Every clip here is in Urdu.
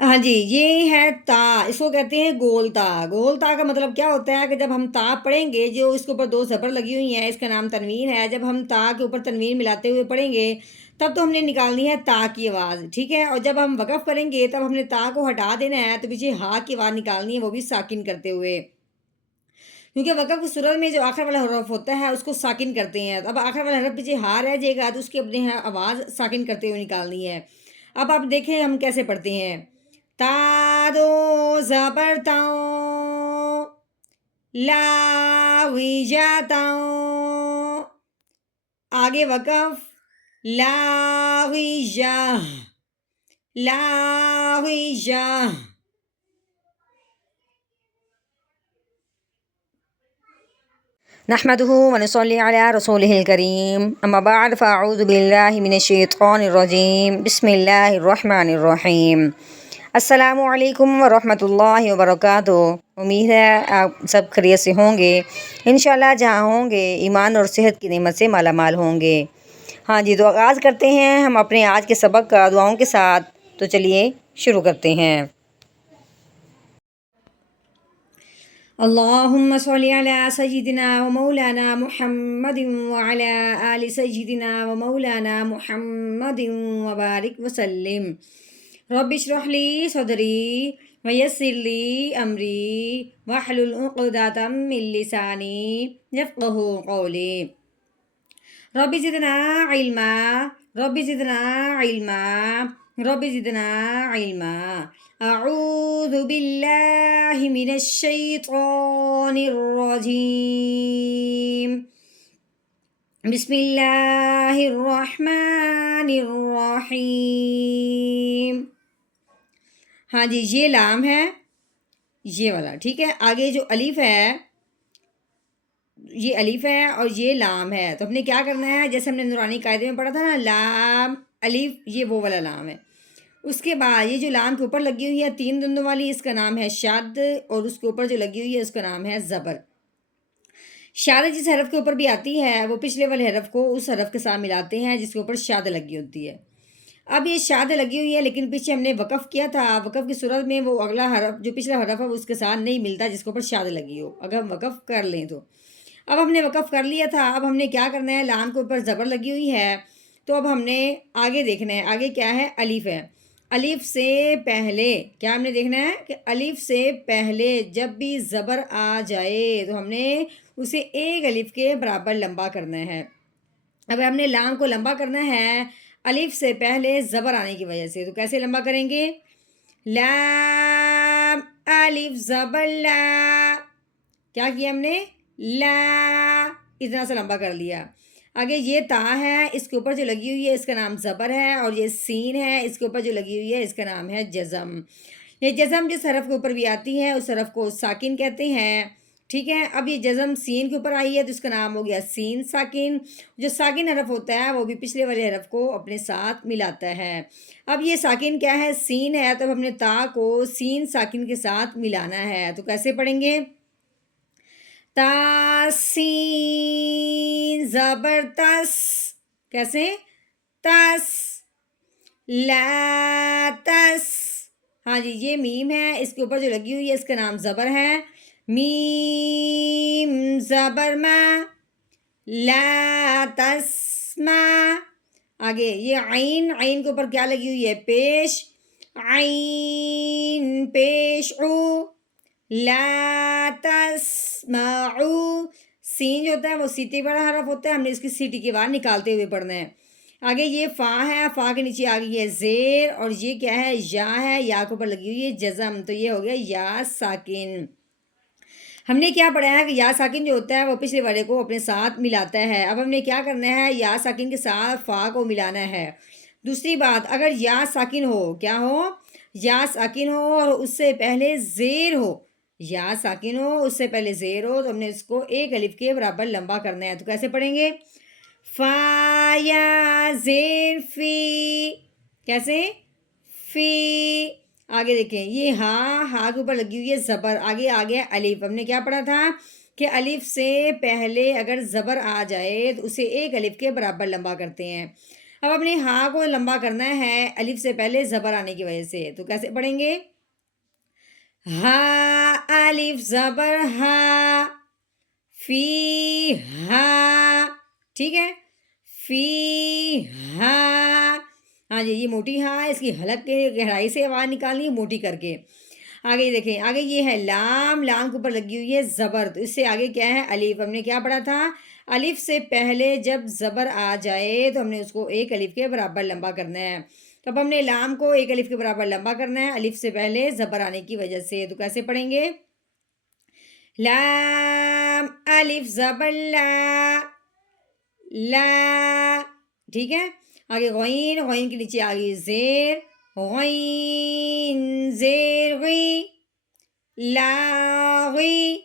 ہاں جی، یہ ہے تا، اس کو کہتے ہیں گول تا۔ گول تا کا مطلب کیا ہوتا ہے کہ جب ہم تا پڑھیں گے، جو اس کے اوپر 2 زبر لگی ہوئی ہیں، اس کا نام تنوین ہے، جب ہم تا کے اوپر تنوین ملاتے ہوئے پڑھیں گے تب تو ہم نے نکالنی ہے تا کی آواز، ٹھیک ہے؟ اور جب ہم وقف کریں گے تب ہم نے تا کو ہٹا دینا ہے، تو پیچھے ہا کی آواز نکالنی ہے، وہ بھی ساکن کرتے ہوئے، کیونکہ وقف کی صورت میں جو آخر والا حرف ہوتا ہے اس کو ساکن کرتے ہیں، اب آخر والا حرف پیچھے ہا رہ جائے گا تو اس کی اپنے آواز ساکن کرتے ہوئے نکالنی ہے۔ اب آپ دیکھیں ہم کیسے پڑھتے ہیں۔ تا دو زبر تاؤں، لا وی جاتاؤں، آگے وقف، لا وی جا، لا وی جا۔ نحمده ونصلي على رسوله الكريم، اما بعد فاعوذ باللہ من الشیطان الرجیم، بسم اللہ الرحمن الرحیم۔ السلام علیکم ورحمۃ اللہ وبرکاتہ۔ امید ہے آپ سب خیریت سے ہوں گے، انشاءاللہ جہاں ہوں گے ایمان اور صحت کی نعمت سے مالا مال ہوں گے۔ ہاں جی، تو آغاز کرتے ہیں ہم اپنے آج کے سبق کا دعاؤں کے ساتھ، تو چلیے شروع کرتے ہیں۔ اللہم صلی علی سیدنا و مولانا محمد وعلی آل سیدنا و مولانا محمد وبارک وسلم۔ رب اشرح لی صدری ویسر لی امری واحلل عقدۃ من لسانی یفقہوا قولی۔ رب زدنا علما، رب زدنا علما، رب زدنا علما۔ اعوذ باللہ من الشیطان الرجیم، بسم اللہ الرحمن الرحیم۔ ہاں جی، یہ لام ہے، یہ والا، ٹھیک ہے؟ آگے جو الف ہے، یہ الف ہے اور یہ لام ہے، تو ہم نے کیا کرنا ہے، جیسے ہم نے نورانی قاعدے میں پڑھا تھا نا، لام الف، یہ وہ والا لام ہے۔ اس کے بعد یہ جو لام کے اوپر لگی ہوئی ہے 3 دندوں والی، اس کا نام ہے شد، اور اس کے اوپر جو لگی ہوئی ہے اس کا نام ہے زبر۔ شاد جس حرف کے اوپر بھی آتی ہے وہ پچھلے والے حرف کو اس حرف کے ساتھ ملاتے ہیں جس کے اوپر شاد لگی ہوتی ہے۔ اب یہ شاد لگی ہوئی ہے لیکن پیچھے ہم نے وقف کیا تھا، وقف کی صورت میں وہ اگلا حرف جو پچھلا حرف ہے وہ اس کے ساتھ نہیں ملتا جس کے اوپر شاد لگی ہو، اگر ہم وقف کر لیں تو۔ اب ہم نے وقف کر لیا تھا، اب ہم نے کیا کرنا ہے، لام کے اوپر زبر لگی ہوئی ہے، تو اب ہم نے آگے دیکھنا ہے، آگے کیا ہے، الف ہے۔ الف سے پہلے کیا ہم نے دیکھنا ہے کہ الف سے پہلے جب بھی زبر آ جائے تو ہم نے اسے ایک الف کے برابر لمبا کرنا ہے۔ اب ہم نے لام کو لمبا کرنا ہے الف سے پہلے زبر آنے کی وجہ سے، تو کیسے لمبا کریں گے، لام الف زبر لا، کیا کیا ہم نے، لا، اتنا سے لمبا کر لیا۔ آگے یہ تا ہے، اس کے اوپر جو لگی ہوئی ہے اس کا نام زبر ہے، اور یہ سین ہے، اس کے اوپر جو لگی ہوئی ہے اس کا نام ہے جزم۔ یہ جزم جس حرف کے اوپر بھی آتی ہے اس حرف کو ساکن کہتے ہیں، ٹھیک ہے؟ اب یہ جزم سین کے اوپر آئی ہے تو اس کا نام ہو گیا سین ساکن۔ جو ساکن حرف ہوتا ہے وہ بھی پچھلے والے حرف کو اپنے ساتھ ملاتا ہے۔ اب یہ ساکن کیا ہے، سین ہے، تب ہم نے تا کو سین ساکن کے ساتھ ملانا ہے، تو کیسے پڑھیں گے، تا سین زبر تس، کیسے، تس، لا تس۔ ہاں جی، یہ میم ہے، اس کے اوپر جو لگی ہوئی ہے اس کا نام زبر ہے، میم زبر ما، لا تسما۔ آگے یہ عین، عین کے اوپر کیا لگی ہوئی ہے، پیش، عین پیش او، لا تسمعو۔ سین جو ہوتا ہے وہ سیٹی والا حرف ہوتا ہے، ہم نے اس کی سیٹی کی آواز نکالتے ہوئے پڑھنا ہے۔ آگے یہ فا ہے، فا کے نیچے آ گئی ہے زیر، اور یہ کیا ہے، یا ہے، یا کے اوپر لگی ہوئی ہے جزم، تو یہ ہو گیا یا ساکن۔ ہم نے کیا پڑھا ہے کہ یا ساکن جو ہوتا ہے وہ پچھلے والے کو اپنے ساتھ ملاتا ہے۔ اب ہم نے کیا کرنا ہے، یا ساکن کے ساتھ فا کو ملانا ہے۔ دوسری بات، اگر یا ساکن ہو، کیا ہو، یا ساکن ہو اور اس سے پہلے زیر ہو، یا ساکن ہو اس سے پہلے زیر ہو، تو ہم نے اس کو ایک الف کے برابر لمبا کرنا ہے، تو کیسے پڑھیں گے، فا یا زیر فی، کیسے، فی۔ آگے دیکھیں یہ ہا کے اوپر لگی ہوئی ہے زبر، آگے آ گیا الف۔ ہم نے کیا پڑھا تھا کہ الف سے پہلے اگر زبر آ جائے تو اسے ایک الف کے برابر لمبا کرتے ہیں۔ اب اپنے ہاں کو لمبا کرنا ہے الف سے پہلے زبر آنے کی وجہ سے، تو کیسے پڑھیں گے؟ ہا الف زبر ہا، فی ہا، ٹھیک ہے، فی ہا، ہاں جی یہ موٹی ہا ہے، اس کی حلق کے گہرائی سے آواز نکالنی ہے موٹی کر کے۔ آگے دیکھیں، آگے یہ ہے لام، لام کے اوپر لگی ہوئی ہے زبر، تو اس سے آگے کیا ہے الف۔ ہم نے کیا پڑھا تھا؟ الف سے پہلے جب زبر آ جائے تو ہم نے اس کو ایک الف کے برابر لمبا کرنا ہے، تو اب ہم نے لام کو ایک الف کے برابر لمبا کرنا ہے الف سے پہلے زبر آنے کی وجہ سے، تو کیسے پڑھیں گے؟ لام الف زبر لا، لا، ٹھیک ہے۔ آگے غین، غین کے نیچے آگے زیر، غین زیر غی، لاغی،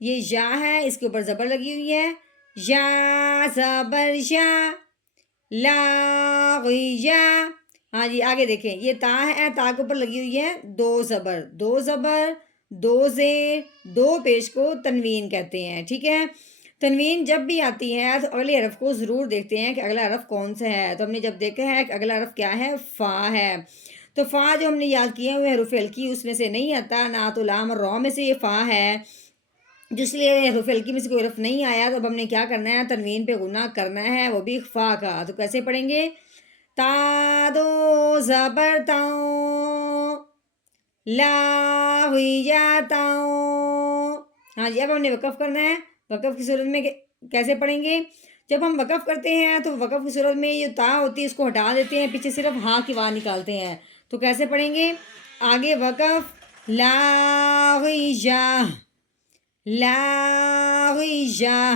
یہ یا ہے اس کے اوپر زبر لگی ہوئی ہے، یا زبر یا، لاغی یا۔ ہاں جی آگے دیکھیں، یہ تا ہے، تا کے اوپر لگی ہوئی ہے دو زبر، دو زبر، دو زیر، دو پیش کو تنوین کہتے ہیں، ٹھیک ہے۔ تنوین جب بھی آتی ہے تو اگلے حرف کو ضرور دیکھتے ہیں کہ اگلا حرف کون سا ہے، تو ہم نے جب دیکھا ہے کہ اگلا حرف کیا ہے، فا ہے، تو فا جو ہم نے یاد کیا ہوئے حروف ہلکی اس میں سے نہیں آتا، نہ تو لام اور را میں سے یہ فا ہے، جس لیے حروف ہلکی میں سے کوئی حرف نہیں آیا، تو اب ہم نے کیا کرنا ہے، تنوین پہ غنہ کرنا ہے، وہ بھی فا کا، تو کیسے پڑھیں گے؟ تا دو زبر تاؤ، لا ہوئی یا تاؤ۔ ہاں جی اب ہم نے وقف کرنا ہے، وقف کی صورت میں کیسے پڑھیں گے؟ جب ہم وقف کرتے ہیں تو وقف کی صورت میں یہ تا ہوتی ہے اس کو ہٹا دیتے ہیں، پیچھے صرف ہاں کی آواز نکالتے ہیں، تو کیسے پڑھیں گے؟ آگے وقف لا ہوئی یا، لا ہوئی یا،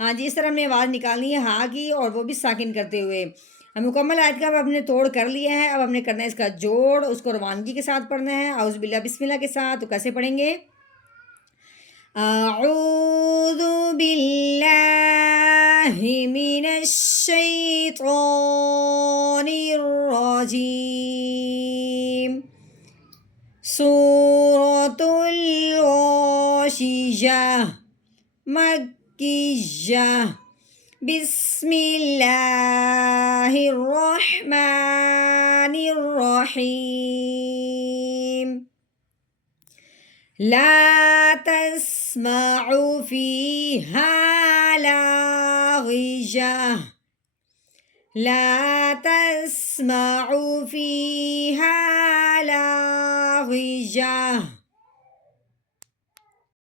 ہاں جی اس طرح ہم نے آواز نکالنی ہے ہاں کی، اور وہ بھی ساکن کرتے ہوئے۔ ہم مکمل آیت کا اب ہم نے توڑ کر لیا ہے، اب ہم نے کرنا ہے اس کا جوڑ، اس کو روانگی کے ساتھ پڑھنا ہے، اعوذ باللہ بسم اللہ کے ساتھ، تو کیسے پڑھیں گے؟ اعوذ باللہ من الشیطان الرجیم، سورۃ الغاشیہ، مکیہ، بسم اللہ الرحمن الرحیم، لا تسمع فيها لاغیہ، لا تسمع فيها لاغیہ،